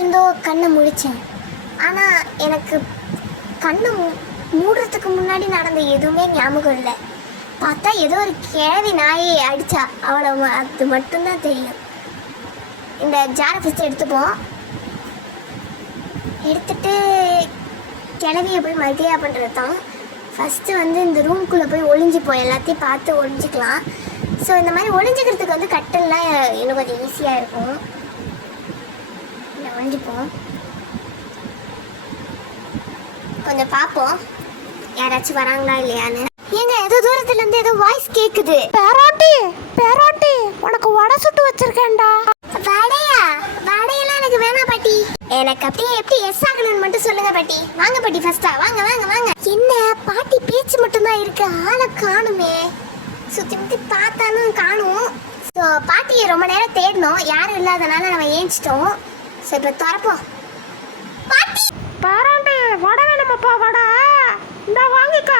இருந்தோ கண்ணை முழிச்சேன். ஆனால் எனக்கு கண்ணை மூடுறதுக்கு முன்னாடி நடந்த எதுவுமே ஞாபகம் இல்லை. பார்த்தா ஏதோ ஒரு கிழவி நாயை அடித்தா, அவ்வளோ, அது மட்டும்தான் தெரியும். இந்த ஜாரை ஃபஸ்ட்டு எடுத்துப்போம். எடுத்துட்டு கிழவியை போய் மல்டியா பண்ணுறது தான். ஃபஸ்ட்டு வந்து இந்த ரூம்குள்ளே போய் ஒளிஞ்சிப்போம், எல்லாத்தையும் பார்த்து ஒளிஞ்சிக்கலாம். ஸோ இந்த மாதிரி ஒளிஞ்சிக்கிறதுக்கு வந்து கட்டல்லாம் இன்னும் கொஞ்சம் ஈஸியாக இருக்கும். ஒளிஞ்சிப்போம், கொஞ்சம் பார்ப்போம் யாராச்சும் வராங்களா இல்லையான்னு. ஏங்க ஏதோ தூரத்துல இருந்து ஏதோ வாய்ஸ் கேக்குது. பேராட்டி பேராட்டி, உனக்கு வடை சுட்டு வச்சிருக்கேன்டா. வடையா? வடையெல்லாம் எனக்கு வேணாம் பாட்டி. எனக்கு அப்படியே எப்படி எஸ் ஆகணும்னு மட்டும் சொல்லுங்க பாட்டி. வாங்க பாட்டி, ஃபர்ஸ்டா வாங்க வாங்க வாங்க. என்ன பாட்டி பேச்சு மட்டும்தான் இருக்கு, ஆளை காணுமே. சுத்தி முத்தி பார்த்தாலும் காணும். ஸோ பாட்டியை ரொம்ப நேரம் தேடணும், யாரும் இல்லாதனால நம்ம ஏஞ்சிட்டோம். ஸோ இப்போ திறப்போம். பாட்டி பேராட்டி, வடை வேணுமாப்பா? வடை இந்தா வாங்கிக்க.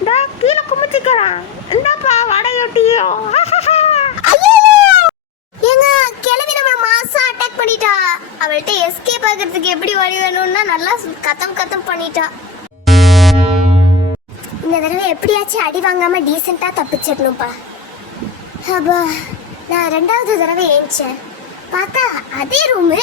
இந்தா கீழே குமிச்சிக்கிறேன். இந்தாப்பா வடையொட்டியோ. ஏங்க கிளம்பி நம்ம மாசா அட்டாக் பண்ணிட்டா. அவள்கிட்ட எஸ்கேப் ஆகிறதுக்கு எப்படி வழி வேணும்னா நல்லா கத்தம் பண்ணிட்டா. இந்த தடவை எப்படியாச்சும் அடி வாங்காம டீசெண்டா தப்பிச்சிடணும்ப்பா. அப்பா, நான் 2வது தடவை ஏஞ்சேன். பார்த்தா அதே ரூமு.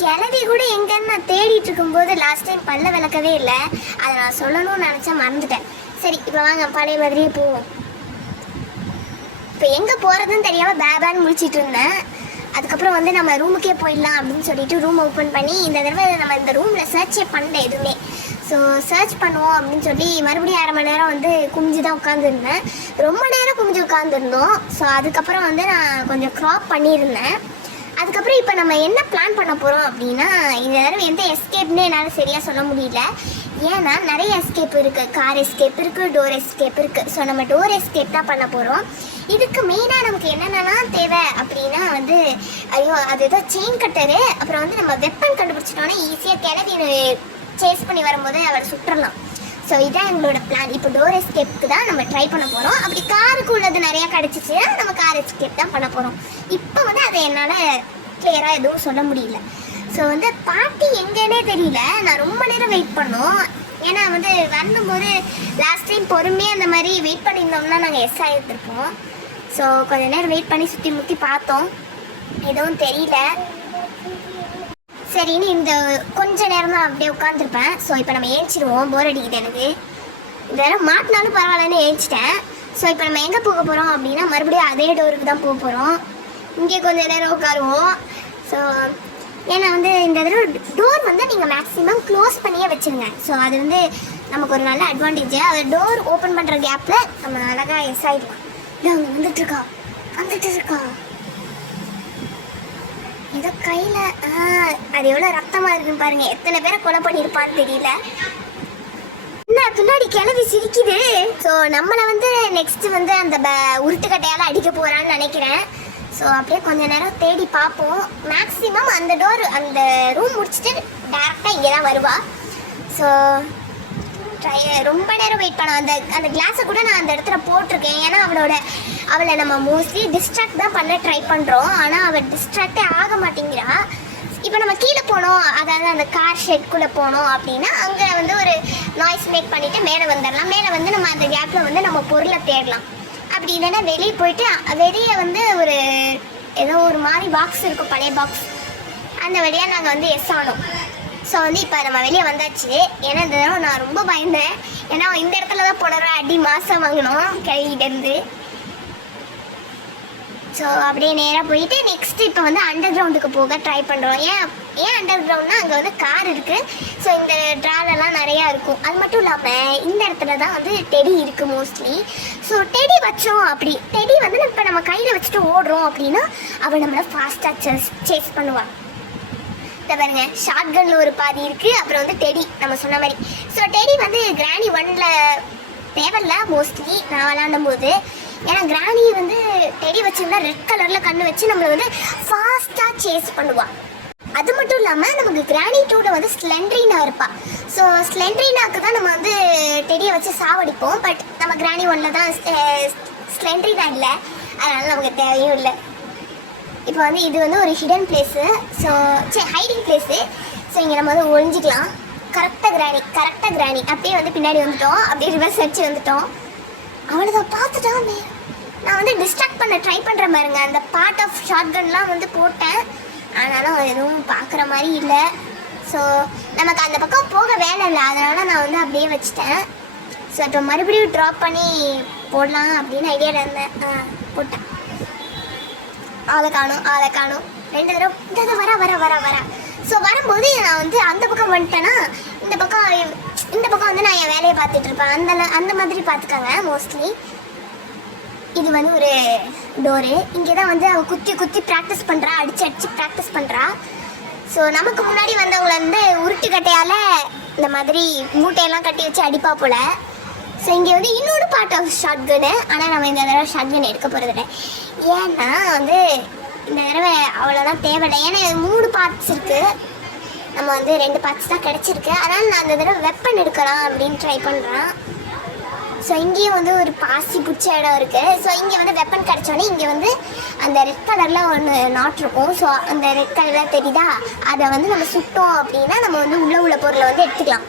கிளவி கூட எங்கன்னு நான் தேடிட்டு இருக்கும்போது லாஸ்ட் டைம் பல்ல விளக்கவே இல்லை. அதை நான் சொல்லணும்னு நினச்சா மறந்துட்டேன். சரி, இப்போ வாங்க பழைய மாதிரியே போவோம். இப்போ எங்கே போகிறதுன்னு தெரியாமல் பேபான்னு முடிச்சிட்டு இருந்தேன். அதுக்கப்புறம் வந்து நம்ம ரூமுக்கே போயிடலாம் அப்படின்னு சொல்லிட்டு ரூம் ஓப்பன் பண்ணி, இந்த தடவை நம்ம இந்த ரூமில் சர்ச்சே பண்ணல எதுவுமே. ஸோ சர்ச் பண்ணுவோம் அப்படின்னு சொல்லி மறுபடியும் 1/2 மணி நேரம் வந்து குமிஞ்சு தான் உட்காந்துருந்தேன். ரொம்ப நேரம் குமிஞ்சு உட்காந்துருந்தோம். ஸோ அதுக்கப்புறம் வந்து நான் கொஞ்சம் க்ராப் பண்ணியிருந்தேன். அதுக்கப்புறம் இப்போ நம்ம என்ன பிளான் பண்ண போகிறோம் அப்படின்னா, இந்த தடவை எந்த எஸ்கேப்னே என்னால் சரியாக சொல்ல முடியல. ஏன்னா நிறைய எஸ்கேப் இருக்குது. கார் எஸ்கேப் இருக்குது, டோர் எஸ்கேப் இருக்குது. ஸோ நம்ம டோர் எஸ்கேப் தான் பண்ண போகிறோம். இதுக்கு மெயினாக நமக்கு என்னென்னலாம் தேவை அப்படின்னா வந்து, ஐயோ அது ஏதோ செயின் கட்டரு, அப்புறம் வந்து நம்ம வெப்பன் கண்டுபிடிச்சிட்டோன்னா ஈஸியாக கிளவி சேஸ் பண்ணி வரும்போது அவரை சுட்டுறலாம். ஸோ இதான் எங்களோட பிளான். இப்போ டோர் எஸ்கேப்புக்கு தான் நம்ம ட்ரை பண்ண போகிறோம். அப்படி காருக்கு உள்ளது நிறையா கிடச்சிச்சுன்னா நம்ம கார் எஸ்கேப் தான் பண்ண போகிறோம். இப்போ வந்து அதை என்னால் கிளியராக எதுவும் சொல்ல முடியல. ஸோ வந்து பாட்டி எங்கேனே தெரியல. நான் ரொம்ப நேரம் வெயிட் பண்ணோம். ஏன்னா வந்து வரும்போது லாஸ்ட் டைம் பொறுமையாக அந்த மாதிரி வெயிட் பண்ணியிருந்தோம்னா நாங்கள் எஸ் ஆகிருந்துருப்போம். ஸோ கொஞ்சம் நேரம் வெயிட் பண்ணி சுற்றி முற்றி பார்த்தோம், எதுவும் தெரியல. சரின்னு இந்த கொஞ்ச நேரம் தான் அப்படியே உட்காந்துருப்பேன். ஸோ இப்போ நம்ம ஏஞ்சிடுவோம், போர் அடிக்குது எனக்கு. இந்த நேரம் மாட்டினாலும் பரவாயில்லன்னு ஏஞ்சிட்டேன். ஸோ இப்போ நம்ம எங்கே போக போகிறோம் அப்படின்னா, மறுபடியும் அதே டோருக்கு தான் போக போகிறோம். இங்கே கொஞ்சம் நேரம் உட்காருவோம். ஸோ ஏன்னா வந்து இந்த தடவை டோர் வந்து நீங்கள் மேக்ஸிமம் க்ளோஸ் பண்ணியே வச்சுருங்க. ஸோ அது வந்து நமக்கு ஒரு நல்ல அட்வான்டேஜ். அது டோர் ஓப்பன் பண்ணுற கேப்பில் நம்ம அழகாக எஸ் ஆகிடலாம். அவங்க வந்துட்டுருக்கா. ஏதோ கையில் அது எவ்வளோ ரத்தமாக இருக்குன்னு பாருங்கள். எத்தனை பேரை கொலை பண்ணியிருப்பான்னு தெரியல. என்ன பின்னாடி கிளவி சிரிக்குது. ஸோ நம்மளை வந்து நெக்ஸ்ட் வந்து அந்த உருட்டுக்கட்டையால் அடிக்க போகிறான்னு நினைக்கிறேன். ஸோ அப்படியே கொஞ்சம் நேரம் தேடி பார்ப்போம். மேக்ஸிமம் அந்த டோர் அந்த ரூம் முடிச்சுட்டு டேரெக்டாக இங்கே தான் வருவா. ஸோ ரொம்ப நேரம் வெயிட் பண்ணோம். அந்த கிளாஸை கூட நான் அந்த இடத்துல போட்டிருக்கேன். ஏன்னா அவளை நம்ம மோஸ்ட்லி டிஸ்ட்ராக்ட் தான் பண்ண ட்ரை பண்ணுறோம். ஆனால் அவள் டிஸ்ட்ராக்டே ஆக மாட்டேங்கிறா. இப்போ நம்ம கீழே போனோம், அதாவது அந்த கார் ஷெட்குள்ளே போனோம் அப்படின்னா அங்கே வந்து ஒரு நாய்ஸ் மேக் பண்ணிவிட்டு மேலே வந்துடலாம். மேலே வந்து நம்ம அந்த கேப்பில் வந்து நம்ம பொருளை தேடலாம். அப்படி இல்லைன்னா வெளியே போயிட்டு வெளியே வந்து ஒரு ஏதோ ஒரு மாதிரி பாக்ஸ் இருக்கும், பழைய பாக்ஸ், அந்த வழியாக நாங்கள் வந்து எஸ் ஆனோம். ஸோ வந்து இப்போ நம்ம வெளியே வந்தாச்சு. ஏன்னா இந்த தடவை நான் ரொம்ப பயந்தேன். ஏன்னா இந்த இடத்துல தான் போனோம் அடி மாதம் வாங்கினோம் கையிலேருந்து. ஸோ அப்படியே நேராக போயிட்டு நெக்ஸ்ட்டு இப்போ வந்து அண்டர் கிரவுண்டுக்கு போக ட்ரை பண்ணுறோம். ஏன் அண்டர் கிரவுண்ட்னா அங்கே வந்து கார் இருக்குது. ஸோ இந்த ட்ராலெல்லாம் நிறையா இருக்கும். அது மட்டும் இல்லாமல் இந்த இடத்துல தான் வந்து டெடி இருக்குது மோஸ்ட்லி. ஸோ டெடி வச்சோம், அப்படி டெடி வந்து இப்போ நம்ம கையில் வச்சுட்டு ஓடுறோம் அப்படின்னா அவள் நம்மளை ஃபாஸ்ட்டாக சேஸ் பண்ணுவாள். இதை பாருங்க, ஷார்ட் கன்ல ஒரு பாதி இருக்குது, அப்புறம் வந்து டெடி நம்ம சொன்ன மாதிரி. ஸோ டெடி வந்து கிராணி 1ல் தேவையில்ல மோஸ்ட்லி நான் விளாண்டும் போது. ஏன்னா கிராணி வந்து டெடி வச்சுருந்தா ரெட் கலரில் கண்ணு வச்சு நம்மளை வந்து ஃபாஸ்ட்டாக சேஸ் பண்ணுவாள். அது மட்டும் இல்லாமல் நமக்கு கிராணி 2ல வந்து ஸ்லெண்ட்ரினா இருப்பாள். ஸோ ஸ்லெண்ட்ரினாக்கு தான் நம்ம வந்து டெடியை வச்சு சாவடிப்போம். பட் நம்ம கிராணி 1ல் தான் ஸ்லெண்ட்ரினா இல்லை, அதனால் நமக்கு தேவையும் இல்லை. இப்போ வந்து இது வந்து ஒரு hidden place. So hiding place. So இங்கே நம்ம வந்து ஒழிஞ்சிக்கலாம். கரெக்டாக கிராணி அப்படியே வந்து பின்னாடி வந்துட்டோம். அப்படியே ரிவர்ஸ் அடிச்சு வந்துட்டோம். அவ்வளோதான், பார்த்துட்டாமே. நான் வந்து டிஸ்ட்ராக்ட் பண்ண ட்ரை பண்ணுற மாதிரிங்க. அந்த பார்ட் ஆஃப் ஷாட்கன்லாம் வந்து போட்டேன், ஆனாலும் எதுவும் பார்க்குற மாதிரி இல்லை. ஸோ நமக்கு அந்த பக்கம் போக வேலை இல்லை, அதனால் நான் வந்து அப்படியே வச்சுட்டேன். ஸோ இப்போ மறுபடியும் ட்ராப் பண்ணி போடலாம் அப்படின்னு ஐடியாவில் இருந்தேன். போட்டேன். ஆளை காணும் 2 தடவை வர. ஸோ வரும்போது நான் வந்து அந்த பக்கம் வந்துட்டேன்னா இந்த பக்கம் வந்து நான் என் வேலையை பார்த்துட்டு இருப்பேன். அந்த மாதிரி பார்த்துக்காங்க மோஸ்ட்லி. இது வந்து ஒரு டோரு. இங்கே தான் வந்து அவள் குத்தி ப்ராக்டிஸ் பண்ணுறா, அடிச்சு ப்ராக்டிஸ் பண்ணுறா. ஸோ நமக்கு முன்னாடி வந்தவங்களை வந்து உருட்டு கட்டையால் இந்த மாதிரி மூட்டையெல்லாம் கட்டி வச்சு அடிப்பா போல். ஸோ இங்கே வந்து இன்னொரு பார்ட் ஆஃப் ஷாட்கனு. ஆனால் நம்ம இந்த தடவை ஷாட்கன் எடுக்க போகிறதில்ல. ஏன்னா வந்து இந்த தடவை அவ்வளோதான் தேவையில்லை. ஏன்னா 3 பார்ட்ஸ் இருக்குது, நம்ம வந்து 2 பார்ட்ஸ் தான் கிடச்சிருக்கு. அதனால் நான் அந்த தடவை வெப்பன் எடுக்கலாம் அப்படின்னு ட்ரை பண்ணுறேன். ஸோ இங்கேயும் வந்து ஒரு பாசி பிடிச்ச இடம் இருக்குது. ஸோ இங்கே வந்து வெப்பன் கிடச்சோன்னே இங்கே வந்து அந்த ரெட் கலரில் ஒன்று நாட் இருக்கும். ஸோ அந்த ரெட் கலரில் தெரியுதா, அதை வந்து நம்ம சுட்டோம் அப்படின்னா நம்ம வந்து உள்ள பொருளை வந்து எடுத்துக்கலாம்.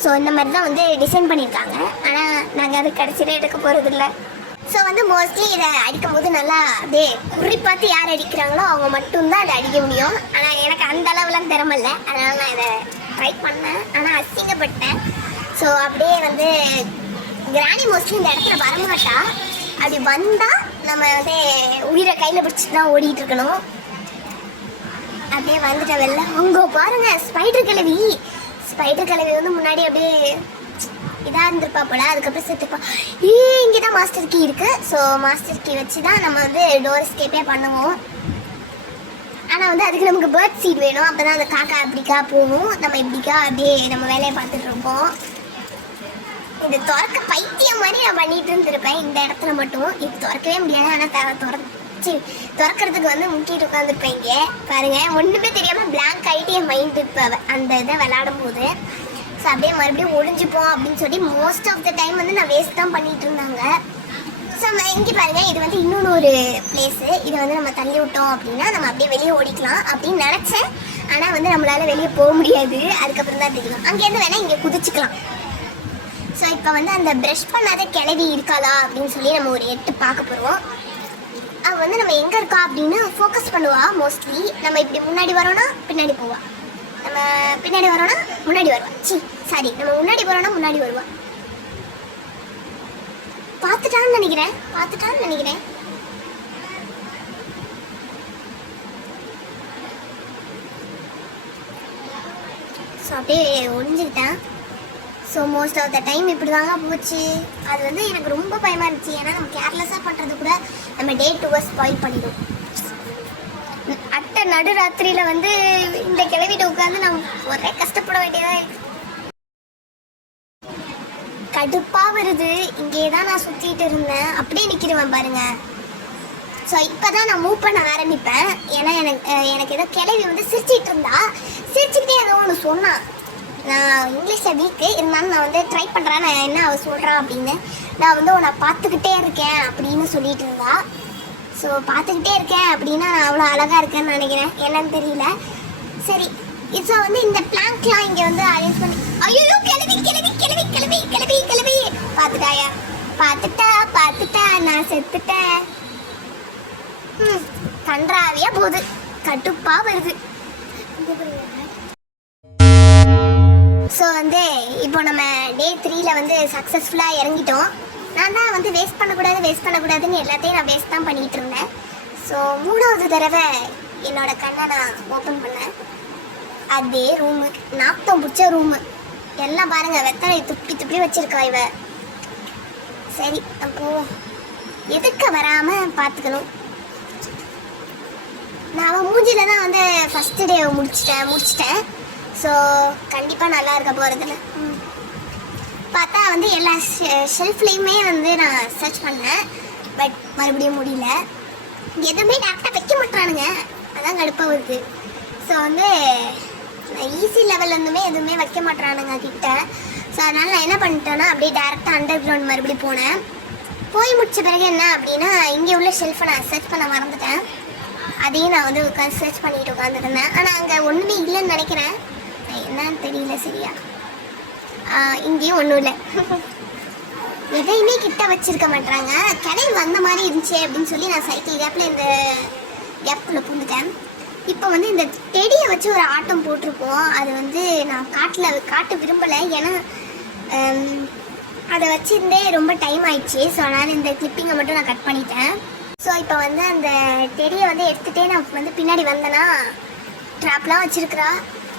ஸோ இந்த மாதிரி தான் வந்து டிசைன் பண்ணியிருக்காங்க. ஆனால் நாங்கள் அது கடைசியில் எடுக்க போகிறதில்ல. ஸோ வந்து மோஸ்ட்லி இதை அடிக்கும் போது நல்லா அப்படியே குறி பார்த்து யார் அடிக்கிறாங்களோ அவங்க மட்டும்தான் அதை அடிக்க முடியும். ஆனால் எனக்கு அந்த அளவுலாம் திறமில்லை, அதனால் நான் இதை ட்ரை பண்ணேன். ஆனால் அசிங்கப்பட்டேன். ஸோ அப்படியே வந்து கிராணி மோஸ்ட்லி இந்த இடத்துல வரமாட்டா. அப்படி வந்தால் நம்ம வந்து உயிரை கையில் பிடிச்சிட்டு தான் ஓடிட்டு இருக்கணும். அப்படியே வந்துட்ட வெளில. அங்கே பாருங்கள் ஸ்பைடர் கிழவி வந்து முன்னாடி அப்படியே இதாக இருந்திருப்பா போல, அதுக்கப்புறம் செத்துப்பா. இங்கே தான் மாஸ்டர் கீ இருக்குது. ஸோ மாஸ்டர் கீ வச்சு தான் நம்ம வந்து டோர் எஸ்கேப்பே பண்ணுவோம். ஆனால் வந்து அதுக்கு நமக்கு பேர்ட் சீட் வேணும். அப்போ தான் அந்த காக்கா அப்படிக்கா போகும், நம்ம இப்படிக்கா அப்படியே நம்ம வேலையை பார்த்துட்டு இருப்போம். இது திறக்க பைத்தியம் மாதிரி நான் பண்ணிட்டு இருந்திருப்பேன் இந்த இடத்துல மட்டும். இது திறக்கவே முடியாது. ஆனால் திறக்கிறதுக்கு வந்து முக்கிட்டு உட்காந்துருப்பேன். இங்கே பாருங்கள், ஒன்றுமே தெரியாமல் பிளாங்க் ஆகிட்டு என் மைண்டு இப்போ அந்த இதை விளையாடும் போது. ஸோ அப்படியே மறுபடியும் ஒழிஞ்சுப்போம் அப்படின்னு சொல்லி மோஸ்ட் ஆஃப் த டைம் வந்து நான் வேஸ்ட் தான் பண்ணிட்டு இருந்தாங்க. ஸோ இங்கே பாருங்கள், இது வந்து இன்னொன்று ஒரு பிளேஸு. இதை வந்து நம்ம தள்ளி விட்டோம் அப்படின்னா நம்ம அப்படியே வெளியே ஓடிக்கலாம் அப்படின்னு நினச்சேன். ஆனால் வந்து நம்மளால் வெளியே போக முடியாது. அதுக்கப்புறம் தான் தெரியும். அங்கேருந்து வேணால் இங்கே குதிச்சுக்கலாம். ஸோ இப்போ வந்து அந்த ப்ரஷ் பண்ணாத கிளவி இருக்காளா அப்படின்னு சொல்லி நம்ம ஒரு 8 பார்க்க போகிறோம். அவள் வந்து நம்ம எங்கே இருக்கா அப்படின்னு ஃபோக்கஸ் பண்ணுவா மோஸ்ட்லி. நம்ம இப்படி முன்னாடி வரோன்னா பின்னாடி போவா, நம்ம பின்னாடி வரோன்னா முன்னாடி வருவா. நம்ம முன்னாடி வரோன்னா முன்னாடி வருவா. பார்த்துட்டான்னு நினைக்கிறேன். ஸோ அப்படியே ஒழிஞ்சுக்கிட்டேன். So most of the time இப்படி தாங்க போச்சு. அது வந்து எனக்கு ரொம்ப பயமாக இருந்துச்சு. ஏன்னா நம்ம கேர்லெஸ்ஸாக பண்ணுறது கூட நம்ம டே 2 ஸ்பாயில் பண்ணிடும். நடு ராத்திரியில் வந்து இந்த கிளவிட்ட உட்காந்து நம்ம ஒரே கஷ்டப்பட வேண்டியதாக இருக்கு. கடுப்பாக வருது. இங்கே தான் நான் சுற்றிட்டு இருந்தேன், அப்படியே நிற்கிறவன் பாருங்க. ஸோ இப்போ தான் நான் மூவ் பண்ண ஆரம்பிப்பேன். ஏன்னா எனக்கு ஏதோ கிளவி வந்து சிரிச்சுக்கிட்டே ஏதோ ஒன்று சொன்னான். நான் இங்கிலீஷில் வீக்கு இருந்தாலும் நான் வந்து ட்ரை பண்ணுறேன். நான் என்ன அவள் சொல்கிறான் அப்படின்னு. நான் வந்து உன்னை பார்த்துக்கிட்டே இருக்கேன் அப்படின்னு சொல்லிட்டு இருந்தா. ஸோ பார்த்துக்கிட்டே இருக்கேன் அப்படின்னா நான் அவ்வளோ அழகாக இருக்கேன்னு நினைக்கிறேன், என்னன்னு தெரியல. சரி, ஸோ வந்து இந்த பிளாங்க்லாம் இங்கே வந்து அரேஞ்ச் பண்ணி. ஐயோ கிளவி பார்த்துட்டாயா? பார்த்துட்டா நான் செத்துட்டேன். கன்றாவியாக போகுது, கட்டுப்பாக வருது. ஸோ வந்து இப்போ நம்ம டே 3ல் வந்து சக்ஸஸ்ஃபுல்லாக இறங்கிட்டோம். நான் தான் வந்து வேஸ்ட் பண்ணக்கூடாதுன்னு எல்லாத்தையும் நான் வேஸ்ட் தான் பண்ணிகிட்டு இருந்தேன். ஸோ 3வது தடவை என்னோட கண்ணை நான் ஓப்பன் பண்ணேன். அதே ரூமு, நாத்தம் பிடிச்ச ரூமு. எல்லாம் பாருங்கள், வெத்தலை துப்பி வச்சுருக்கா இவ. சரி, அப்போது எதுக்க வராமல் பார்த்துக்கணும். நான் அவன் மூஞ்சியில் தான் வந்து ஃபஸ்ட்டு டே முடிச்சிட்டேன். ஸோ கண்டிப்பாக நல்லா இருக்க போகிறதுல பார்த்தா வந்து எல்லா ஷெல்ஃப்லேயுமே வந்து நான் சர்ச் பண்ணேன். பட் மறுபடியும் முடியல. எதுவுமே டேரக்டாக வைக்க மாட்டானுங்க, அதான் கடுப்பாக வருது. ஸோ வந்து ஈஸி லெவல்லேருந்துமே எதுவுமே வைக்க மாட்டானுங்க கிட்ட. ஸோ அதனால் நான் என்ன பண்ணிட்டேன்னா அப்படியே டேரெக்டாக அண்டர் கிரவுண்ட் மறுபடியும் போனேன். போய் முடித்த பிறகு என்ன அப்படின்னா இங்கே உள்ள ஷெல்ஃபை நான் சர்ச் பண்ண மறந்துட்டேன். அதையும் நான் வந்து உட்காந்து சர்ச் பண்ணிட்டு உட்காந்துருந்தேன். ஆனால் அங்கே ஒன்றுமே இல்லைன்னு நினைக்கிறேன், என்னன்னு தெரியல சரியா. இங்கேயும் ஒன்றும் இல்லை. எதையுமே கிட்ட வச்சிருக்க மாட்டாங்க. கிளவி வந்த மாதிரி இருந்துச்சு அப்படின்னு சொல்லி நான் சைக்கிள் கேப்பில் இந்த கேப்புக்குள்ளே பூந்துட்டேன். இப்போ வந்து இந்த டெடியை வச்சு ஒரு ஆட்டம் போட்டிருப்போம். அது வந்து நான் காட்ட விரும்பலை, ஏன்னா அதை வச்சுருந்தே ரொம்ப டைம் ஆயிடுச்சு. ஸோ அதனால் இந்த கிளிப்பிங்கை மட்டும் நான் கட் பண்ணிட்டேன். ஸோ இப்போ வந்து அந்த டெடியை வந்து எடுத்துகிட்டே நான் வந்து பின்னாடி வந்தேன்னா ட்ராப்லாம் வச்சுருக்குறா.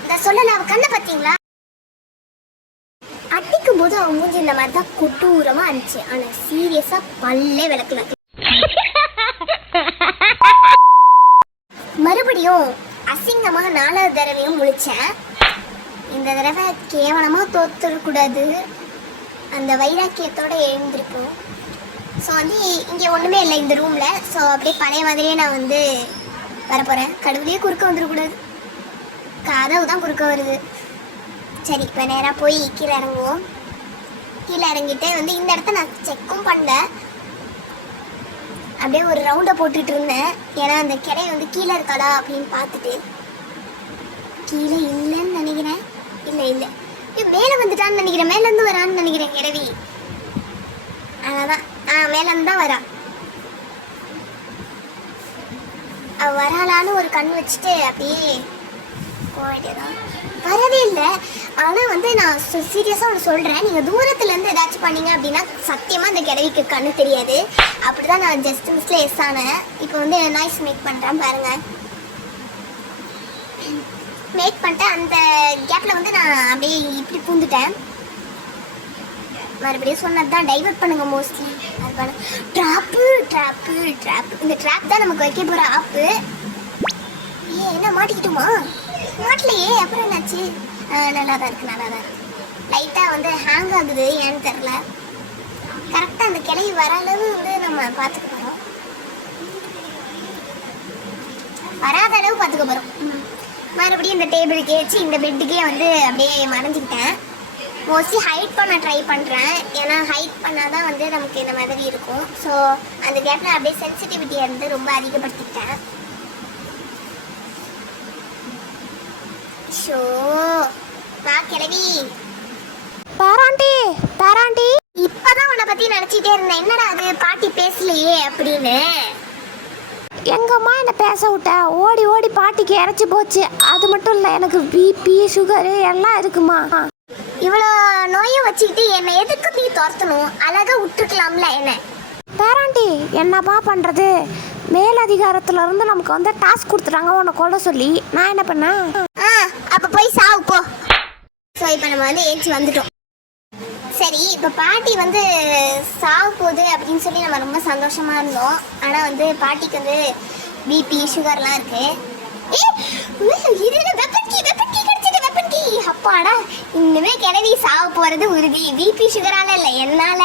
இந்த சொல்லலை, அவள் கண்ணை பார்த்தீங்களா? அடிக்கும் போது அவன் மூஞ்சி இந்த மாதிரி தான் கொட்டூரமாக இருந்துச்சு. ஆனால் சீரியஸாக பல்லே விளக்கல. மறுபடியும் அசிங்கமாக 4வது தடவையும் முழிச்சேன். இந்த தடவை கேவலமாக தோத்துடக்கூடாது, அந்த வைராக்கியத்தோடு எழுந்திருப்போம். ஸோ வந்து இங்கே ஒன்றுமே இல்லை இந்த ரூமில். ஸோ அப்படியே பழைய மாதிரியே நான் வந்து வரப்போகிறேன். கடவுளையே குறுக்க வந்துடக்கூடாது, கதவு தான் குறுக்க வருது. சரி, இப்போ நேராக போய் கீழே இறங்குவோம். கீழே இறங்கிட்டு வந்து இந்த இடத்த நான் செக்கும் பண்ணல, அப்படியே ஒரு ரவுண்டை போட்டுட்டு இருந்தேன். ஏன்னா அந்த கிளை வந்து கீழே இருக்காடா அப்படின்னு பார்த்துட்டு. கீழே இல்லைன்னு நினைக்கிறேன். இல்லை மேலே வந்துட்டான்னு நினைக்கிறேன், மேலேருந்து வரான்னு நினைக்கிறேன் கிழவி. அதான் மேலேருந்து தான் வரா. அவள் வராளான்னு ஒரு கண் வச்சுட்டு அப்படியே போக வேண்டியதான். வரவே இல்லை. ஆனால் வந்து நான் சீரியஸாக ஒன்று சொல்கிறேன், நீங்கள் தூரத்துலேருந்து ஏதாச்சும் பண்ணீங்க அப்படின்னா சத்தியமாக அந்த கிழவிக்கு கண்ணு தெரியாது. அப்படி தான் நான் ஜஸ்ட் மிஸ்ல எஸ் ஆனேன். இப்போ வந்து நாய்ஸ் மேக் பண்ணுறேன் பாருங்கள். மேக் பண்ணிட்டேன். அந்த கேப்பில் வந்து நான் அப்படியே இப்படி பூந்துட்டேன். மறுபடியும் சொன்னது தான் டைவர்ட் பண்ணுங்க மோஸ்ட்லி. அது பண்ண ட்ராப்பு. இந்த ட்ராப் தான் நமக்கு வைக்க போகிற ஆப்பு. என்ன மாட்டிக்கிட்டோமா? மாட்டலையே. அப்புறம் என்னாச்சு? நல்லா தான் இருக்கு. லைட்டாக வந்து ஹேங் ஆகுது, ஏன்னு தெரில. கரெக்டாக அந்த கிளவி வர அளவு வந்து நம்ம பார்த்துக்க போகிறோம், வராத அளவு பார்த்துக்க போகிறோம். மறுபடியும் இந்த டேபிளுக்கே வச்சு இந்த பெட்டுக்கே வந்து அப்படியே மறைஞ்சிக்கிட்டேன். மோஸ்ட்லி ஹைட் பண்ண ட்ரை பண்ணுறேன், ஏன்னா ஹைட் பண்ணால் தான் வந்து நமக்கு இந்த மாதிரி இருக்கும். ஸோ அந்த கேப்பில் அப்படியே சென்சிட்டிவிட்டியை வந்து ரொம்ப அதிகப்படுத்திக்கிட்டேன். ஷோ வா கிளவி. பேராண்டி இப்பதான் உன்னை பத்தி நினைச்சிட்டே இருந்தேன், என்னடா அது பாட்டி பேசலையே அப்படின்னு. எங்கம்மா என்னை பேச விட்ட? ஓடி ஓடி பாட்டிக்கு இறச்சி போச்சு. அது மட்டும் இல்லை, எனக்கு பிபி சுகரு எல்லாம் இருக்குமா. இவ்வளோ நோயை வச்சுக்கிட்டு என்னை எதுக்கு நீ துரத்தணும்? அழகா விட்டுருக்கலாம்ல என்ன. பேராண்டி என்னப்பா பண்ணுறது, மேலதிகாரத்துல இருந்து நமக்கு வந்து டாஸ்க் கொடுத்துட்டாங்க உன்னை கொல்ல சொல்லி. நான் என்ன பண்ணேன்? அப்போ போய் சாவு போ. ஸோ இப்போ நம்ம வந்து ஏஞ்சி வந்துட்டோம். சரி, இப்போ பாட்டி வந்து சாவு போகுது அப்படின்னு சொல்லி நம்ம ரொம்ப சந்தோஷமா இருந்தோம். ஆனால் வந்து பாட்டிக்கு வந்து பிபி சுகர்லாம் இருக்கு. அப்பாடா, இன்னுமே கிளவி சாவு போறது உறுதி. பிபி சுகரால இல்லை, என்னால.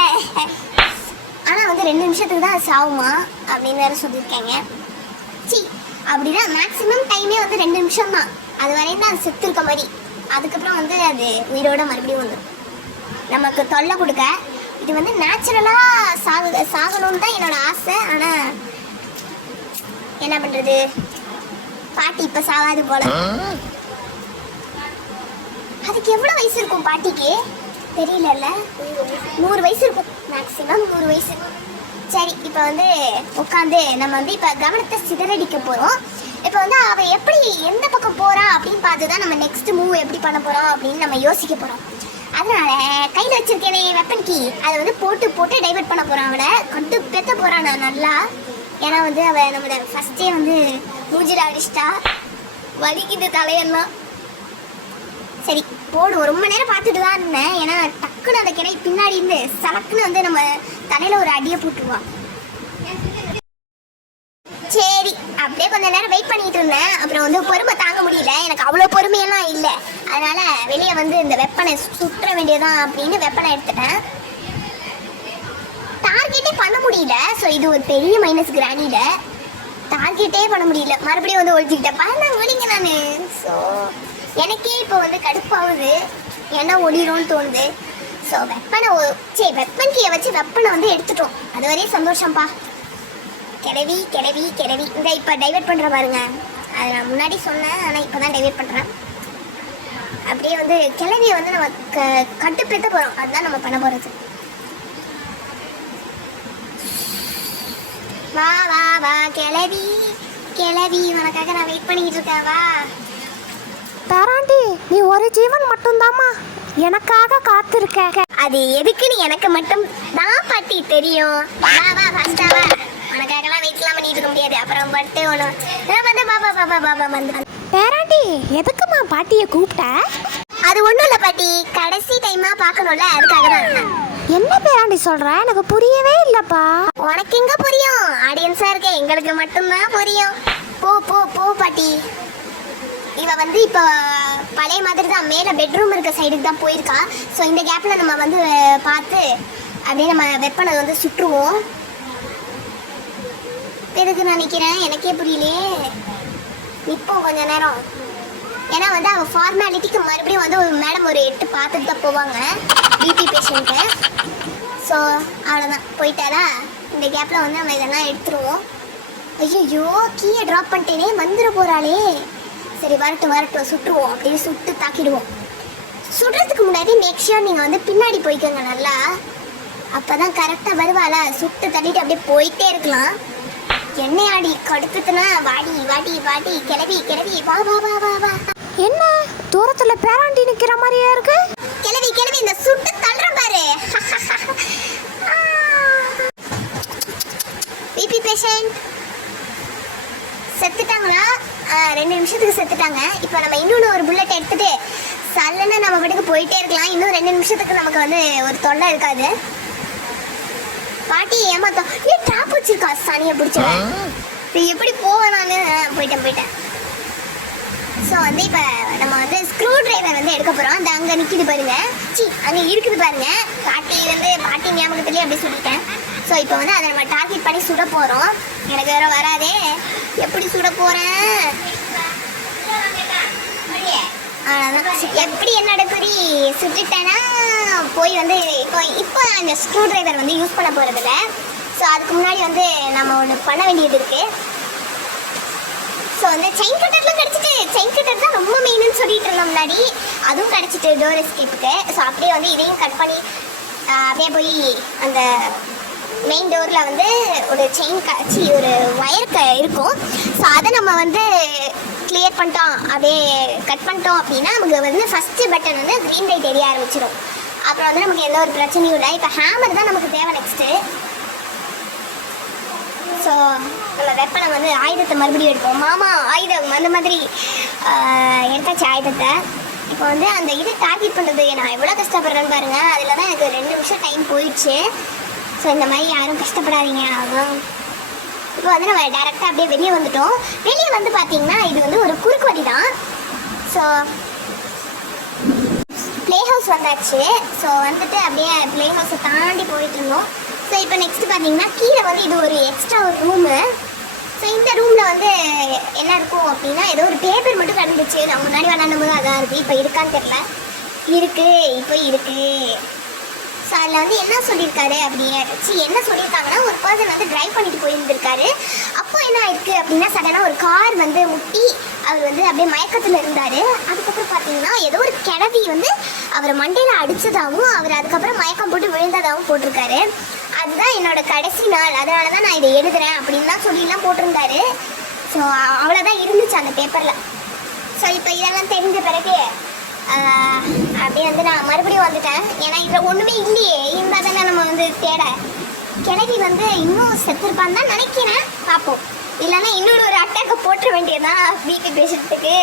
ஆனால் வந்து 2 நிமிஷத்துக்கு தான் அது சாவுமா அப்படின்னு வேற சொல்லியிருக்காங்க. சி, அப்படிதான் மேக்ஸிமம் டைமே வந்து 2 நிமிஷம் தான். அது வரையும் தான் அது செத்து இருக்க மாதிரி. அதுக்கப்புறம் வந்து அது உயிரோட மறுபடியும் வந்துடும் நமக்கு தொல்லை கொடுக்க. இது வந்து நேச்சுரலாக சாகணும்னு தான் என்னோட ஆசை. ஆனால் என்ன பண்ணுறது, பாட்டி இப்போ சாவாது போல. அதுக்கு எவ்வளோ வயசு இருக்கும் பாட்டிக்கு தெரியலல்ல. 100 வயசு இருக்கும், மேக்ஸிமம் 100 வயசு. சரி, இப்போ வந்து உட்காந்து நம்ம வந்து இப்போ கவனத்தை சிதறடிக்க போகிறோம். இப்போ வந்து அவள் எப்படி எந்த பக்கம் போகிறா அப்படின்னு பார்த்து தான் நம்ம நெக்ஸ்ட் மூவ் எப்படி பண்ண போகிறோம் அப்படின்னு நம்ம யோசிக்க போகிறோம். அதனால கையில் வச்சிருக்கேனே வெப்பன் கீ, அதை வந்து போட்டு டைவர்ட் பண்ண போகிறான். அவளை கட்டு பெற்ற போகிறான் நான் நல்லா. ஏன்னா வந்து அவள் நம்மளோட ஃபஸ்ட்டே வந்து மூஞ்சில் அடிச்சிட்டா, வலிக்குது தலையெல்லாம். சரி போடும், ரொம்ப நேரம் பார்த்துட்டு தான் இருந்தேன். ஏன்னா டக்குன்னு அந்த கிணை பின்னாடி இருந்து சலக்குன்னு வந்து நம்ம தலையில் ஒரு அடியை போட்டுருவா. சரி, அப்படியே கொஞ்ச நேரம் வெயிட் பண்ணிட்டு இருந்தேன். அப்புறம் வந்து பொறுமை தாங்க முடியல, எனக்கு அவ்வளோ பொறுமையெல்லாம் இல்லை. அதனால வெளியே வந்து இந்த வெப்பனை சுற்ற வேண்டியதான் அப்படின்னு வெப்பனை எடுத்துட்டேன். டார்கெட்டே பண்ண முடியல. ஸோ இது ஒரு பெரிய மைனஸ் கிராணியில். டார்கெட்டே பண்ண முடியல, மறுபடியும் வந்து ஒழிச்சுக்கிட்டேன். பாருங்க ஒழிங்க நான். ஸோ எனக்கே இப்போ வந்து கடுப்பாகுது, ஏன்னா ஒளிரோன்னு தோணுது. ஸோ வெப்பனை வெப்பன் கீயை வச்சு வெப்பனை வந்து எடுத்துட்டோம். அது வரையும் சந்தோஷம்ப்பா. கிளவி கிளவி கிளவி இந்த இப்போ டைவர்ட் பண்ணுற பாருங்க. அதை நான் முன்னாடி சொன்னேன், ஆனால் இப்போ தான் டைவர்ட் பண்ணுறேன். அப்படியே வந்து கிளவியை வந்து நம்ம கட்டுப்படுத்த போகிறோம். அதுதான் நம்ம பண்ண போகிறது. வா வா வா கிளவி கிளவி, உனக்காக நான் வெயிட் பண்ணிக்கிட்டு இருக்கேன். வா பேராண்டி, நீ ஒரு ஜீவன் மட்டும்தாம்மா எனக்காக காத்திருக்க. அது எதுக்குன்னு எனக்கு மட்டும் தான் பாட்டி தெரியும். வா வா ஃபர்ஸ்டா வா. உனக்காகலாம் வெயிட்லாம் பண்ணிட்டு இருக்க முடியாது. அப்புறம் பட்டு ஒன்று வந்து பாபா பாபா பாபா வந்து. பேராண்டி, எதுக்குமா பாட்டியை கூப்பிட்ட? அது ஒன்றும் இல்லை பாட்டி, கடைசி டைமாக பார்க்கணும்ல, அதுக்காக தான். என்ன பேராண்டி சொல்ற? எனக்கு புரியவே இல்லப்பா. உனக்கு எங்க புரியும்? ஆடியன்ஸாக இருக்க எங்களுக்கு மட்டும்தான் புரியும். போ போ போ பாட்டி. இவ வந்து இப்போ பழைய மாதிரி தான் மேலே பெட்ரூம் இருக்க சைடுக்கு தான் போயிருக்கா. ஸோ இந்த கேப்பில் நம்ம வந்து பார்த்து அப்படியே நம்ம வெப்பனை வந்து சுற்றுவோம். எதுக்கு நான் நிற்கிறேன் எனக்கே புரியலையே. நிற்போம் கொஞ்ச நேரம். ஏன்னா வந்து அவள் ஃபார்மாலிட்டிக்கு மறுபடியும் வந்து ஒரு மேடம் ஒரு 8 பார்த்துட்டு தான் போவாங்க பிபி பேஷண்ட்டு. ஸோ அவ்வளோதான், போயிட்டாரா. இந்த கேப்பில் வந்து நம்ம இதெல்லாம் எடுத்துருவோம். ஐயோ, கீயை ட்ராப் பண்ணிட்டேனே, வந்துட போகிறாளே. சரி வரட்டும் வரட்டும், சுட்டுருவோம். அப்படியே சுட்டு தாக்கிடுவோம். சுடுறதுக்கு முன்னாடி மேக் ஷூர் நீங்கள் வந்து பின்னாடி போய்க்கோங்க நல்லா. அப்போ தான் கரெக்டாக வருவாளா. சுட்டு தள்ளிட்டு அப்படியே போயிட்டே இருக்கலாம். என்னையாடி கடுக்குதுன்னா வாடி வாடி வாடி கிளவி கிளவி வா வா வா வா வா. என்ன தூரத்துல பேராண்டி நிக்கிற மாதிரியே இருக்கு? கிளவி கிளவி இந்த சுட்டு தள்ளுற பாரு. BP patient செத்துட்டாங்களா? 2 நிமிஷத்துக்கு செத்துட்டாங்க. இப்போ நம்ம இன்னொன்று ஒரு புல்லட் எடுத்துட்டு சல்லுன்னு நம்ம வீட்டுக்கு போயிட்டே இருக்கலாம். இன்னும் 2 நிமிஷத்துக்கு நமக்கு வந்து ஒரு தொல்லை இருக்காது. பாட்டி ஏமாத்தோம். ஏன் ட்ராப் வச்சிருக்கா சனியை பிடிச்சவன். இப்போ எப்படி போவேன் நான்? போயிட்டேன். ஸோ வந்து இப்போ நம்ம வந்து ஸ்க்ரூ டிரைவர் வந்து எடுக்க போகிறோம். அந்த அங்கே நிற்கிது பாருங்க. அங்கே இருக்குது பாருங்க. பாட்டி ஞாபகத்துலேயே அப்படி சொல்லிட்டேன். ஸோ இப்போ வந்து அதை நம்ம டார்கெட் பண்ணி சுட போகிறோம். எனக்கு வேற வராதே, எப்படி சுட போகிறேன்? எப்படி என்னோட குறி சுட்டுட்டேன்னா போய் வந்து இப்போ அந்த ஸ்க்ரூ டிரைவர் வந்து யூஸ் பண்ண போகிறதில்ல. ஸோ அதுக்கு முன்னாடி வந்து நம்ம ஒன்று பண்ண வேண்டியது இருக்குது. ஸோ வந்து செயின் கட்டர்லாம் கிடச்சிட்டு, செயின் கட்டர் தான் ரொம்ப மெயின்னு சொல்லிட்டு இருந்தோம் முன்னாடி. அதுவும் கிடச்சிட்டு டோர் எஸ்கேப்புக்கு. ஸோ அப்படியே வந்து இதையும் கட் பண்ணி அப்படியே போய் அந்த மெயின் டோரில் வந்து ஒரு செயின் கட்சி ஒரு ஒயர் இருக்கும். ஸோ அதை நம்ம வந்து கிளியர் பண்ணிட்டோம், அப்படியே கட் பண்ணிட்டோம் அப்படின்னா நமக்கு வந்து ஃபஸ்ட்டு பட்டன் வந்து க்ரீன் லைட் எரிய ஆரம்பிச்சிடும். அப்புறம் வந்து நமக்கு எந்த ஒரு பிரச்சனையும் இல்லை. இப்போ ஹேமர் தான் நமக்கு தேவை நெக்ஸ்ட்டு. ஸோ நம்ம வெப்பனை வந்து ஆயுதத்தை மறுபடியும் எடுப்போம். மாமா ஆயுதம் அந்த மாதிரி எடுத்தாச்சு ஆயுதத்தை. இப்போ வந்து அந்த இது டார்கெட் பண்ணுறது நான் எவ்வளோ கஷ்டப்படுறேன்னு பாருங்கள். அதில் தான் எனக்கு 2 நிமிஷம் டைம் போயிடுச்சு. ஸோ இந்த மாதிரி யாரும் கஷ்டப்படாதீங்க. அதான் இப்போ வந்து நம்ம டேரெக்டாக அப்படியே வெளியே வந்துட்டோம். வெளியே வந்து பார்த்தீங்கன்னா இது வந்து ஒரு குறுக்கு வழி தான். ஸோ ப்ளே ஹவுஸ் வந்தாச்சு. ஸோ வந்துட்டு அப்படியே ப்ளே ஹவுஸை தாண்டி போயிட்டு இருந்தோம். ஸோ இப்போ நெக்ஸ்ட்டு பார்த்தீங்கன்னா கீழே வந்து இது ஒரு எக்ஸ்ட்ரா ஒரு ரூமு. ஸோ இந்த ரூமில் வந்து என்ன இருக்கும் அப்படின்னா ஏதோ ஒரு பேப்பர் மட்டும் கண்டுச்சு. நான் முன்னாடி விளாடும் போது அதான் இருக்குது. இப்போ இருக்கான்னு தெரில. இப்போ இருக்குது. ஸோ அதில் வந்து என்ன சொல்லியிருக்காரு அப்படியே என்ன சொல்லியிருக்காங்கன்னா ஒரு பர்சன் வந்து ட்ரைவ் பண்ணிட்டு போயிருந்திருக்காரு. அப்போ என்ன ஆயிருக்கு அப்படின்னா சடனாக ஒரு கார் வந்து முட்டி அவர் வந்து அப்படியே மயக்கத்தில் இருந்தார். அதுக்கப்புறம் பார்த்தீங்கன்னா ஏதோ ஒரு கிழவி வந்து அவரை மண்டையில் அடித்ததாகவும் அவர் அதுக்கப்புறம் மயக்கம் போட்டு விழுந்ததாகவும் போட்டிருக்காரு. அதுதான் என்னோட கடைசி நாள், அதனால தான் நான் இதை எழுதுகிறேன் அப்படின்னு தான் சொல்லிலாம் போட்டிருந்தாரு. ஸோ அவ்வளோதான் இருந்துச்சு அந்த பேப்பரில். ஸோ இப்போ இதெல்லாம் தெரிஞ்ச பிறகு அப்படியே வந்து நான் மறுபடியும் வந்துட்டேன். ஏன்னா இதில் ஒன்றுமே இல்லையே, இருந்தால் தானே நம்ம வந்து தேட. கிழவி வந்து இன்னும் செத்துருப்பான்னு தான் நினைக்கிறேன். பார்ப்போம். இல்லைன்னா இன்னொரு ஒரு அட்டாக்கை போட்டுற வேண்டியதுதான் பிபி பேஷண்ட்டுக்கு.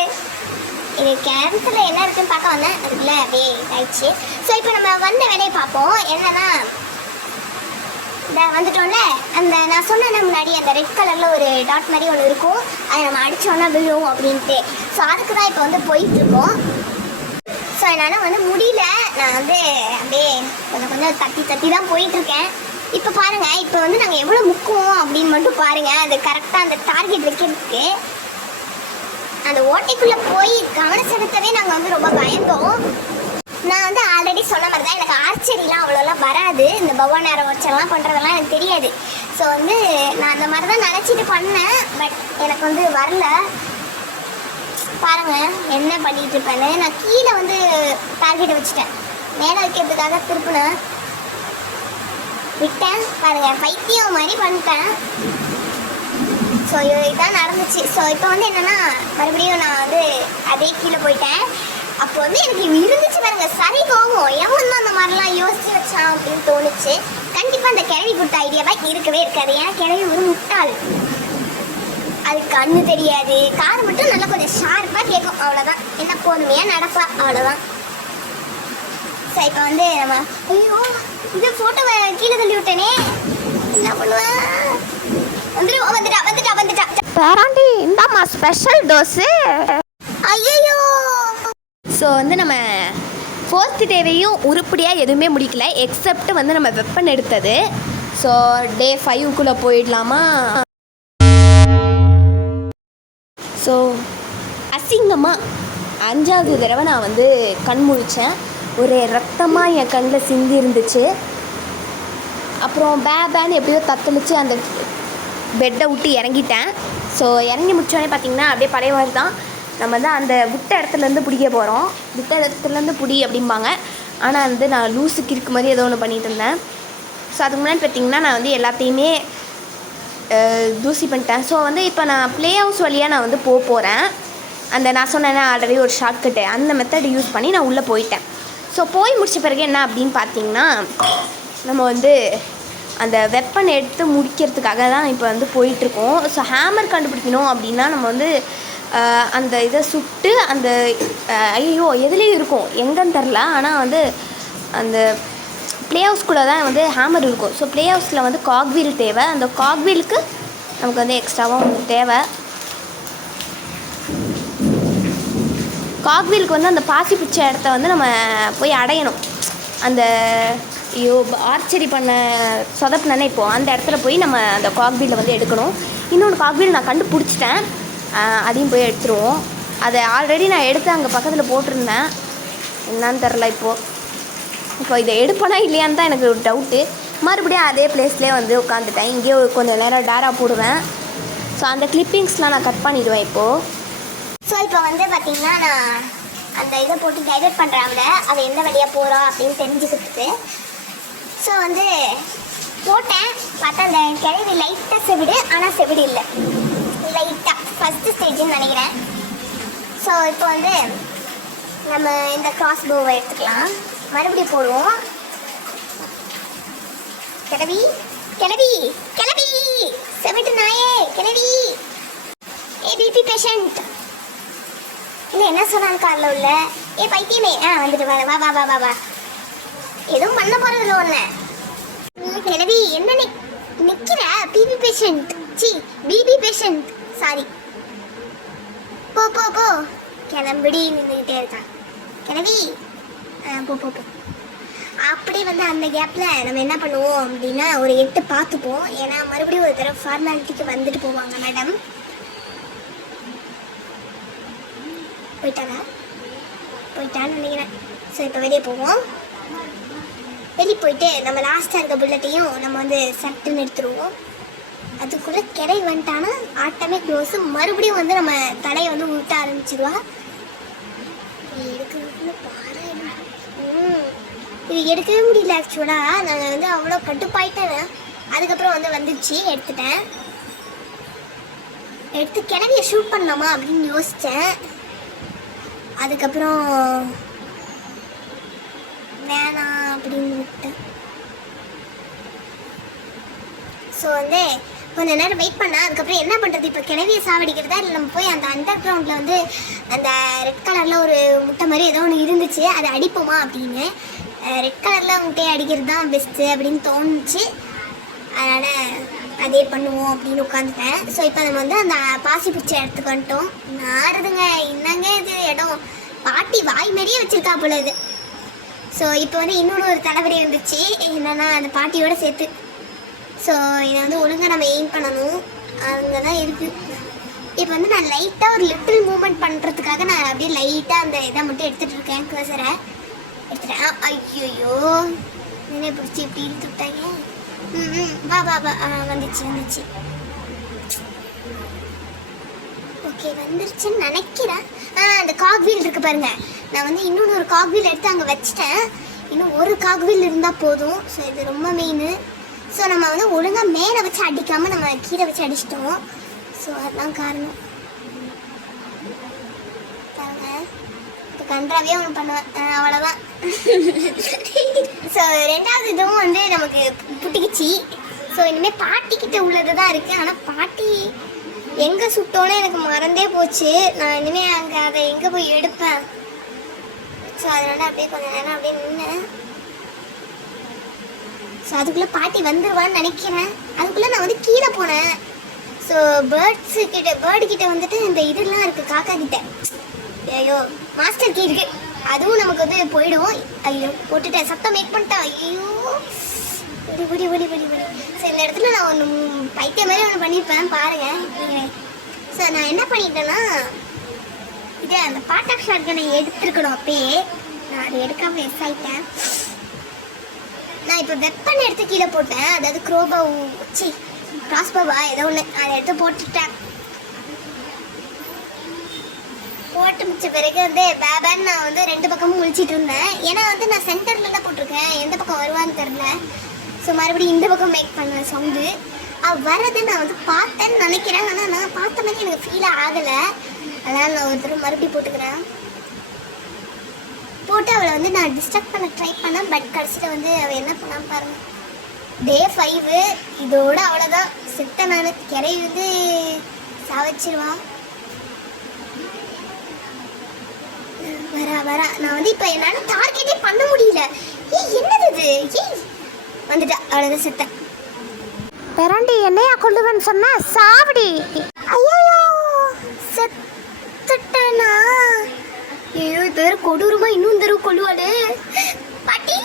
இது கிணத்துல என்ன இருக்குன்னு பார்க்க வந்தேன், அதுக்குள்ளே அப்படியே ஆயிடுச்சு. ஸோ இப்போ நம்ம வந்த வேலையை பார்ப்போம். என்னன்னா இந்த வந்துட்டோம்ல, அந்த நான் சொன்னேன் முன்னாடி அந்த ரெட் கலரில் ஒரு டாட் மாதிரி ஒன்று இருக்கும். அதை நம்ம அடித்தோன்னா விழுவும் அப்படின்ட்டு. ஸோ அதுக்கு தான் இப்போ வந்து போயிட்டுருக்கோம். ஸோ என்னால் வந்து முடியல. நான் வந்து அப்படியே கொஞ்சம் தட்டி தான் போயிட்டுருக்கேன். இப்போ பாருங்கள், இப்போ வந்து நாங்கள் எவ்வளோ முக்குவோம் அப்படின்னு மட்டும் பாருங்கள். அது கரெக்டாக அந்த டார்கெட் வைக்கிறதுக்கு அந்த ஓட்டைக்குள்ளே போய் கவனம் செலுத்தவே நாங்கள் வந்து ரொம்ப பயந்தோம். நான் வந்து ஆல்ரெடி சொன்ன மாதிரி தான் எனக்கு ஆர்ச்சரிலாம் அவ்வளோலாம் வராது. இந்த பவா நேரம் வச்செல்லாம் பண்ணுறதெல்லாம் எனக்கு தெரியாது. ஸோ வந்து நான் அந்த மாதிரி தான் நினச்சிட்டு பண்ணேன். பட் எனக்கு வந்து வரல. பாருங்க என்ன பண்ணிட்டு இருப்பேன்னு. நான் கீழே வந்து டார்கெட் வச்சுட்டேன், மேலே வைக்கிறதுக்காக திருப்பினேன், விட்டேன். பாருங்க பைத்தியம் மாதிரி பண்ணிட்டேன். ஸோ இதுதான் நடந்துச்சு. ஸோ இப்போ வந்து என்னென்னா மறுபடியும் நான் வந்து அதே கீழே போயிட்டேன். அப்போ வந்து எனக்கு இருந்துச்சு பாருங்க சரி கோவம், எவன் தான் அந்த மாதிரிலாம் யோசிச்சு வச்சான் அப்படின்னு தோணுச்சு. கண்டிப்பாக அந்த கிழவி கொடுத்த ஐடியாவா இருக்கவே இருக்காது. ஏன்னா கிழவி ஒரு முட்டாள். அது கண்ணு தெரியாது, காது மட்டும் நல்லா கொஞ்சம் ஷார்ப்பாக கேட்கும், அவ்வளோதான். என்ன பொறுமையாக நடப்பா, அவ்வளோதான். ஸோ இப்போ வந்து நம்ம ஐயோ இது ஃபோட்டோவை கீழே தள்ளி விட்டேனே, என்ன பண்ணுவேன். வந்துட்டா பேராண்டி இந்தாம்மா ஸ்பெஷல் டோஸு. ஐயோ ஸோ வந்து நம்ம 4th டேவையும் உருப்படியாக எதுவுமே முடிக்கல, எக்ஸப்ட் வந்து நம்ம வெப்பன் எடுத்தது. ஸோ டே 5க்குள்ளே போயிடலாமா? ஸோ அசிங்கமாக 5வது தடவை நான் வந்து கண் முழித்தேன். ஒரே ரத்தமாக என் கண்ணில் சிந்தி இருந்துச்சு. அப்புறம் பேன்னு எப்படியோ தத்தளிச்சு அந்த பெட்டை விட்டு இறங்கிட்டேன். ஸோ இறங்கி முடிச்சோடனே பார்த்திங்கன்னா அப்படியே பழைய மாதிரி தான். நம்ம தான் அந்த விட்ட இடத்துலேருந்து பிடிக்க போகிறோம். விட்ட இடத்துலேருந்து பிடி அப்படிம்பாங்க. ஆனால் வந்து நான் லூஸுக்கு இருக்க மாதிரி ஏதோ ஒன்று பண்ணிகிட்டு இருந்தேன். ஸோ அதுக்கு முன்னாடி பார்த்திங்கன்னா நான் வந்து எல்லாத்தையுமே தூசி பண்ணிட்டேன். ஸோ வந்து இப்போ நான் ப்ளே ஹவுஸ் வழியாக நான் வந்து போகிறேன். அந்த நான் சொன்னேன்னா ஆல்ரெடி ஒரு ஷார்ட்கட்டு, அந்த மெத்தட் யூஸ் பண்ணி நான் உள்ளே போயிட்டேன். ஸோ போய் முடித்த பிறகு என்ன அப்படின்னு பார்த்திங்கன்னா நம்ம வந்து அந்த வெப்பன் எடுத்து முடிக்கிறதுக்காக தான் இப்போ வந்து போயிட்டுருக்கோம். ஸோ ஹேமர் கண்டுபிடிக்கணும் அப்படின்னா நம்ம வந்து அந்த இதை சுட்டு அந்த ஐயோ எதுலேயும் இருக்கும் எங்கன்னு தெரில. ஆனால் வந்து அந்த ப்ளே ஹவுஸ்குள்ளே தான் வந்து ஹேமர் இருக்கும். ஸோ ப்ளே ஹவுஸில் வந்து காக்வீல் தேவை. அந்த காக்வீலுக்கு நமக்கு வந்து எக்ஸ்ட்ராவாக ஒன்று தேவை. காக்வீலுக்கு வந்து அந்த பாசி பிடிச்ச இடத்த வந்து நம்ம போய் அடையணும். அந்த ஐயோ ஆர்ச்சரி பண்ண சொதப்புனே இப்போது அந்த இடத்துல போய் நம்ம அந்த காக்வீலை வந்து எடுக்கணும். இன்னொன்று காக்வீல் நான் கண்டுபிடிச்சிட்டேன், அதையும் போய் எடுத்துருவோம். அதை ஆல்ரெடி நான் எடுத்து அங்கே பக்கத்தில் போட்டிருந்தேன், என்னான்னு தெரில. இப்போ இதை எடுப்பேனா இல்லையான்னு தான் எனக்கு ஒரு டவுட்டு. மறுபடியும் அதே பிளேஸ்லேயே வந்து உட்காந்துட்டேன். இங்கேயே கொஞ்சம் நேரம் டேரா போடுவேன். ஸோ அந்த கிளிப்பிங்ஸ்லாம் நான் கட் பண்ணிவிடுவேன் இப்போது. ஸோ இப்போ வந்து பார்த்திங்கன்னா நான் அந்த இதை போட்டு டைவர்ட் பண்ணுறாங்க, அதை எந்த வழியாக போகிறோம் அப்படின்னு தெரிஞ்சுக்கிட்டு. ஸோ வந்து போட்டேன், பார்த்தா அந்த கிழவி லைட்டாக செவிடு, ஆனால் செவிடு இல்லை, லைட்டாக ஃபஸ்ட்டு ஸ்டேஜ்னு நினைக்கிறேன். ஸோ இப்போ வந்து நம்ம இந்த கிராஸ் போவை எடுத்துக்கலாம், மறுபடியும் போடுவோம். கிழவி கிழவி கிழவி செவிட்டு நாயே கிழவி, ஏபிபி பேஷண்ட் இல்லை என்ன சொன்னாலும் காரில் உள்ள பைத்தியமே வந்துட்டு வா வா வா வா வா எதுவும் பண்ண போகிறதில்ல ஒன்று. கிழவி என்ன நிற்கிற? பிபி பேஷண்ட், சி பிபி பேஷண்ட், சாரி. போ போ போ கிளம்பிடி, நின்றுக்கிட்டே இருக்கான் கிழவி. போ போ போ. அப்படி வந்து அந்த கேப்பில் நம்ம என்ன பண்ணுவோம் அப்படின்னா ஒரு 8 பார்த்துப்போம். ஏன்னா மறுபடியும் ஒரு தடவை ஃபார்மாலிட்டிக்கு வந்துட்டு போவாங்க மேடம். போயிட்டான்னு நினைக்கிறேன். ஸோ இப்போ வெளியே போவோம். வெளியே போயிட்டு நம்ம லாஸ்ட்டாக இருக்க புல்லட்டையும் நம்ம வந்து சட்டுன்னு எடுத்துருவோம். அதுக்குள்ளே கிளை வந்துட்டானா ஆட்டமே க்ளோஸு. மறுபடியும் வந்து நம்ம தலையை வந்து உருட்ட ஆரம்பிச்சிடுவா. எடுக்கிறதுக்குள்ள பாரு. இது எடுக்கவே முடியல ஆக்சுவலாக. நான் வந்து அவ்வளோ கட்டுப்பாயிட்டேன். அதுக்கப்புறம் வந்து வந்துடுச்சு, எடுத்துட்டேன். எடுத்து கிளவியை ஷூட் பண்ணலாமா அப்படின்னு யோசித்தேன். அதுக்கப்புறம் வேணாம் அப்படின்னு விட்டேன். ஸோ வந்து கொஞ்ச நேரம் வெயிட் பண்ணேன். அதுக்கப்புறம் என்ன பண்ணுறது, இப்போ கிளவியை சாவடிக்கிறதா இல்லை நம்ம போய் அந்த அண்டர் கிரவுண்டில் வந்து அந்த ரெட் கலரில் ஒரு முட்டை மாதிரி ஏதோ ஒன்று இருந்துச்சு, அதை அடிப்போமா அப்படின்னு. ரெட் கலரில் முட்டையை அடிக்கிறது தான் பெஸ்ட்டு அப்படின்னு தோணுச்சு. அதனால் அதே பண்ணுவோம் அப்படின்னு உட்காந்துட்டேன். ஸோ இப்போ நம்ம வந்து அந்த பாசி பிடிச்ச இடத்துக்கு வந்துட்டோம். நாடுதுங்க, என்னங்க இது இடம், பாட்டி வாய் மாதிரியே வச்சுருக்கா போல இது. ஸோ இப்போ வந்து இன்னொரு ஒரு தலைவலி வந்துச்சு, என்னென்னா அந்த பாட்டியோட சேர்த்து. ஸோ இதை வந்து ஒழுங்காக நம்ம எய்ம் பண்ணணும், அங்கே தான் இருக்குது. இப்போ வந்து நான் லைட்டாக ஒரு லிட்டில் மூவ்மெண்ட் பண்ணுறதுக்காக நான் அப்படியே லைட்டாக அந்த இதை மட்டும் எடுத்துகிட்டு இருக்கேன் கர்சரை. எடுத்துட்டேன். ஐயோ என்ன பிடிச்சி இப்படி இழுத்து விட்டாங்க. வா வா வா. வந்துச்சு. ஓகே வந்துருச்சுன்னு நினைக்கிறேன். அந்த காக்வீல் இருக்கு பாருங்க. நான் வந்து இன்னொன்று ஒரு காக்வீல் எடுத்து அங்கே வச்சுட்டேன். இன்னும் ஒரு காக்வீல் இருந்தால் போதும். ஸோ இது ரொம்ப மெயின். ஸோ நம்ம வந்து ஒழுங்காக மேலே வச்சு அடிக்காமல் நம்ம கீழே வச்சு அடிச்சிட்டோம். ஸோ அதுதான் காரணம். பாருங்க இப்போ கன்றாவே ஒன்று பண்ணுவேன். அவ்வளோதான். ஸோ ரெண்டாவது இதுவும் வந்து நமக்கு புட்டிக்கிச்சு. ஸோ இனிமேல் பாட்டிக்கிட்ட உள்ளது தான் இருக்குது. ஆனால் பாட்டி எங்கே சுட்டோன்னு எனக்கு மறந்தே போச்சு. நான் இனிமேல் அங்கே அதை எங்கே போய் எடுப்பேன். ஸோ அதனால அப்படியே கொஞ்சம் நேரம் அப்படியே நின்னேன். ஸோ அதுக்குள்ளே பாட்டி வந்துடுவான்னு நினைக்கிறேன். அதுக்குள்ளே நான் வந்து கீழே போனேன். ஸோ பேர்டு கிட்ட வந்துட்டு இந்த இதெல்லாம் இருக்குது காக்கா கிட்ட. ஐயோ மாஸ்டர் கீ இருக்குது. அதுவும் நமக்கு வந்து போயிடும். ஐயோ போட்டுட்டேன். சத்தம் மேக் பண்ணிட்டேன். ஐயோ ஒடி. ஸோ இந்த இடத்துல நான் ஒன்று பைத்திய மாதிரி ஒன்று பண்ணியிருப்பேன் பாருங்கள். ஸோ நான் என்ன பண்ணிட்டேன்னா இது அந்த பார்ட் ஆஃப் ஷாட்கனை எடுத்துருக்கணும். அப்பயே நான் அதை எடுக்காமல் மிஸ் ஆகிட்டேன். நான் இப்போ வெப்பன் எடுத்து கீழே போட்டேன். அதாவது கிராஸ்போவா ஏதோ ஒன்று அதை எடுத்து போட்டுட்டேன். போட்டு முடிச்ச பிறகு வந்து பேபான்னு நான் வந்து 2 பக்கமும் முழிச்சிட்டு இருந்தேன். ஏன்னா வந்து நான் சென்டரில் தான் போட்டிருக்கேன். எந்த பக்கம் வருவான்னு தெரில. ஸோ மறுபடியும் இந்த பக்கம் மேக் பண்ணுவேன் சவுண்டு. வரது நான் வந்து பார்த்தேன்னு நினைக்கிறேன். ஆனால் நான் பார்த்த மாதிரி எனக்கு ஃபீல் ஆகலை. அதனால் நான் ஒரு தடவை மறுபடியும் போட்டுக்கிறேன். போட்டு அவளை வந்து நான் டிஸ்ட்ராக்ட் பண்ண ட்ரை பண்ணேன். பட் கடைசியில் வந்து அவள் என்ன பண்ணான்னு பாருங்கள். டே 5 இதோட அவ்வளோதான். செத்த நான் கிரை வந்து சாவச்சிருவான். வரா நான் வந்து இப்போ என்னால் டார்கெட்டே பண்ண முடியல. என்னது இது? வந்துட்டா அவ்வளோதான் செத்தேன். பெராண்டி என்னையா கொள்ளுவேன்னு சொன்னா சாவடி. ஐயோ செத்துட்டேனா? ஐயோ இப்போ வேறு கொடூரமா இன்னும் தடவை கொள்ளுவாளே. பாட்டி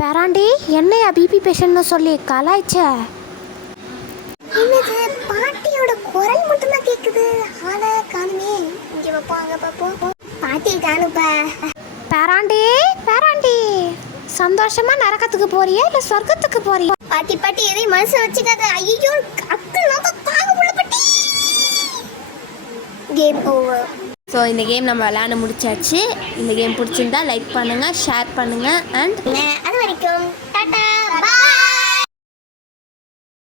பெராண்டி என்னையா பிபி பேஷண்ட்னு சொல்லி கலாய்ச்ச. என்னது பாட்டியோட குரல் மட்டும்தான் கேட்குது. ஆளை காணுமே. இங்கே வைப்போம் அங்கே பார்ப்போம். பாட்டியை காணுப்பா. பெராண்டி சந்தோஷமா நரகத்துக்கு போறியா இல்லை சொர்க்கத்துக்கு போறியா? பாட்டி எதையும் மனசு வச்சுக்காத. ஐயோ அக்கு நோக்க தாங்க முடியல பாட்டி. Game over. ஸோ இந்த கேம் நம்ம விளையாட முடிச்சாச்சு. இந்த கேம் பிடிச்சிருந்தா லைக் பண்ணுங்கள், ஷேர் பண்ணுங்கள். அண்ட் அது வரைக்கும் டாடா.